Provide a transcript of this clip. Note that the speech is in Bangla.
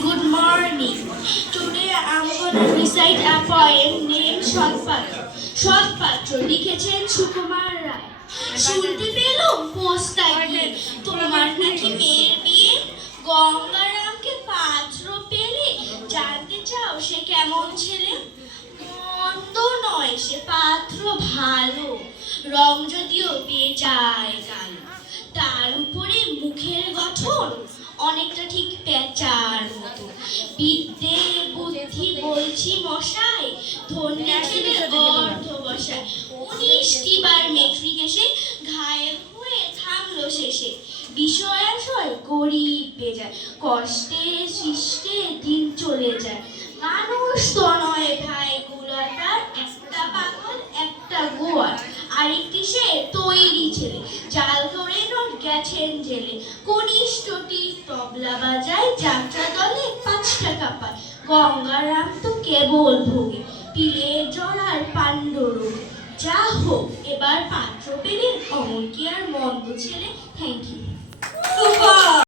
Good morning. Today I'm gonna recite a poem named Shatpatra. Shatpatra লিখেছেন সুকুমার রায়। শুনতে পেলাম পোস্টায় গিয়ে তোমার নাকি মেয়ের বিয়ে, গঙ্গারামকে পাত্র পেলে জানতে চাও সে কেমন ছেলে? মন্দ নয় সে পাত্র ভালো, রং যদিও বেজায় কালো, তার উপরে মুখের গঠন অনেকটা ঠিক পেঁচার মতো। বিদ্যে বুদ্ধি বলছি মশাই, ধন্যা ছেলে অর্ধ বসায়। 19টি বার মেট্রিক এসে ঘায়েল হয়ে থামলো শেষে। বিষয় আশয় গরিব বেজায়, কষ্টে সৃষ্টে দিন চলে যায়। মানুষ তো নয় ভাই গুলাটার, একটা পাগল একটা গোয়ার, আরেকটি সে তৈরি ছেলে, জাল করে নন গেছেন জেলে। কনিষ্ঠটি তবলা বাজায়, যাত্রা দলে 5 টাকা পায়। গঙ্গারাম তো কেবল ভোগে, পিলের জড়ার পাণ্ডরোগে। যা হোক এবার পাত্র পেলে, অমন কি আর মন্দ ছেলে। Thank you.